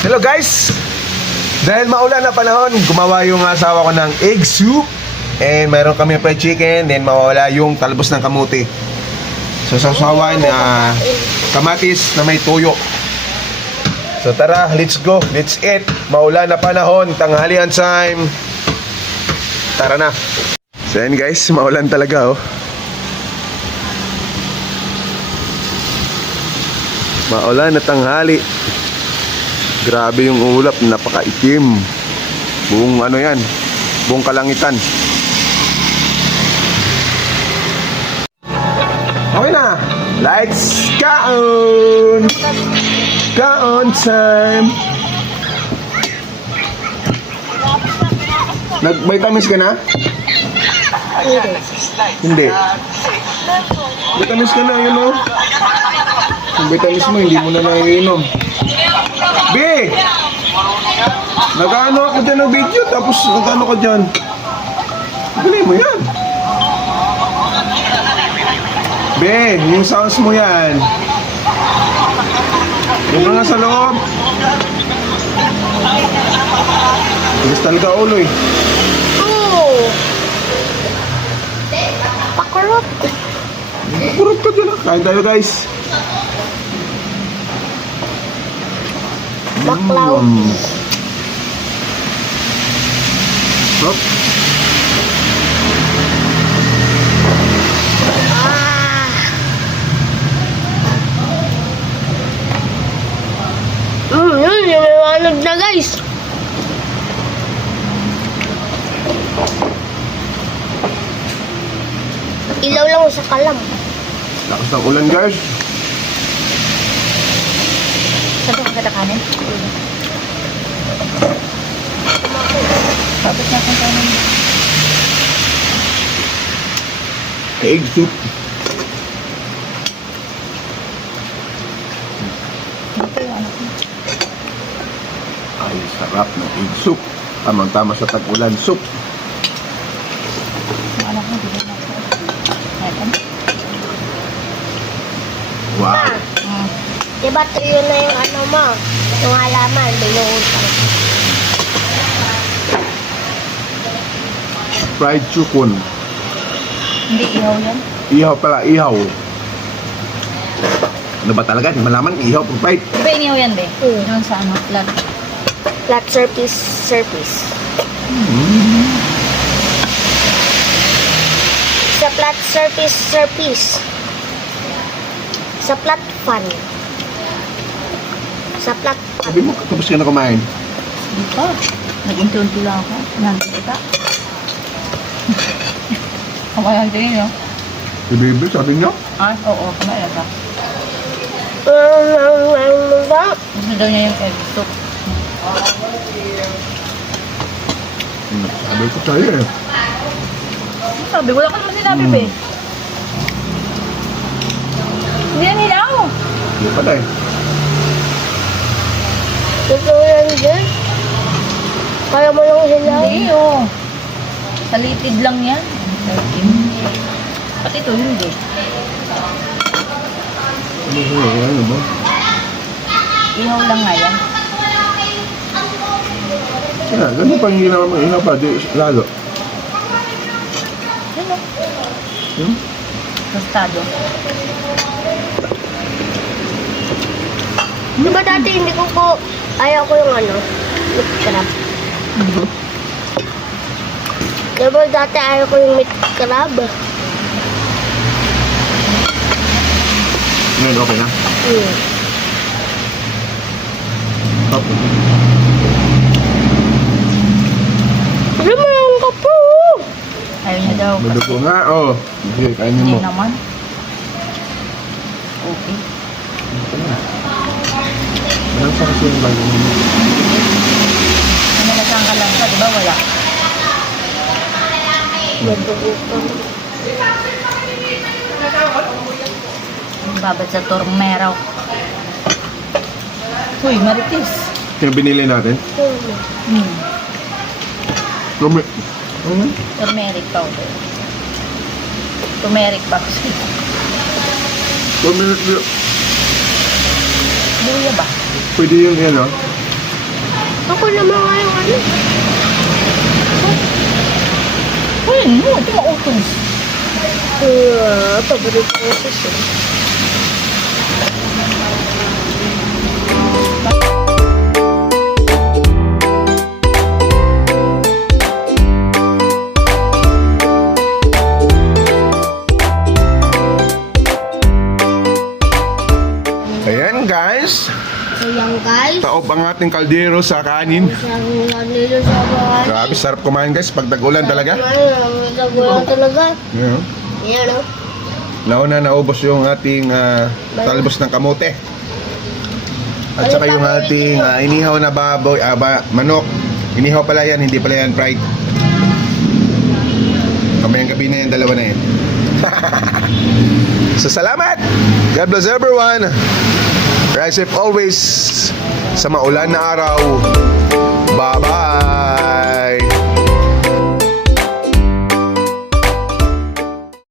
Hello guys! Dahil maulan na panahon, gumawa yung asawa ko ng egg soup. And mayroon kami fried chicken. Then mawala yung talbos ng kamuti. So sasawain na kamatis na may tuyo. So tara, let's go, let's eat. Maulan na panahon, tanghalian time. Tara na. So yan guys, maulan talaga oh. Maulan na tanghali. Grabe yung ulap, napakaitim. Buong ano yan, buong kalangitan. Okay na. Lights, kaon! Kaon time! Nag-vitamins ka na? Hindi. Vitamins ka na, yun o. Yung vitamins mo, hindi mo na naiinom. B! Nag-ano ako dyan ng video, tapos nag-ano ka dyan. Galing mo yan. B, yung sounds mo yan. Yung mga sa loob. Kristal ka ulo eh. Oh! Pakurot! Pakurot ka dyan ah. Kain tayo guys. Baklaw. Hop. Yun, yung liwanag na guys. Ilaw lang sa kalam. Lakas ng ulan guys. Sabi ko kada kanin. Tapos natin kanin. Egg soup. Ay, sarap ng egg soup. Tamang-tama sa tag-ulan soup. Anak mo, bigyan na ako. Wow. Diba tuyo na yung ano mo? Yung halaman, binuutang. Fried chicken. Hindi ihaw yan? Ihaw pala, ihaw. Ano ba talaga? Di malaman, ihaw pag fried. Di ba inihaw yan, be? Doon sa ano, flat. Flat surface. Sa flat surface. Sa flat pan. Sa flat pan. Sabi mo, tapos ka na kumain. Di pa. Nag-unti-unti lang ako. Nandito kita. Kamayan din yun. Si baby, sabi niya. Ah, oo. Kamayan ka. Ba? Gusto daw niya yung egg soup. Sabi ko sa'yo eh. Sabi, wala ka naman sinabi, be. Hindi yan hilaw. Hindi pala eh. Gusto mo yan dyan? Kaya mo lang hilaw? Hindi, oo. Salitid lang yan. Pati ito, hindi. Ano ba? Ihaw lang nga yan. Kaya, ganun pang ginawa mo, ihaw pa, di lalo. Ano? Hmm? Tostado. Diba dati hindi ko ayaw ko yung ano, meat crab. Diba dati ayaw ko yung meat crab. Ngayon, okay na. Top. Ano mo yung kapo? Ayaw niya daw. May dugo nga, oh. Sige, kainin Hindi mo. naman. Okay. Anong sa kasi yung bago mo? Ano nasaan ka lang sa, di ba? Wala. Nadugo pa. Babad sa tormero. Uy, maritis. Yung binili natin? Lumi. Turmeric powder. Turmeric box. Lumi. Luya ba? Pwede yun yan, oh. Ako naman nga yung ano. Ayun mo, ito mautos. Paborito ko sa siya. Ayan guys, Ayan guys. taob ang ating kaldero sa kanin. Isang nandito sa bahay. Grabe, sarap kumain guys pag tag-ulan talaga. Tagulan talaga. Yeah. Ayan o. Nauna naubos yung ating talbos ng kamote. At saka yung ating inihaw na baboy, manok. Inihaw pala yan, hindi pala yan fried. Kamayang gabi na yan, dalawa na yan. So salamat! God bless everyone! Rise safe always sa maulan na araw.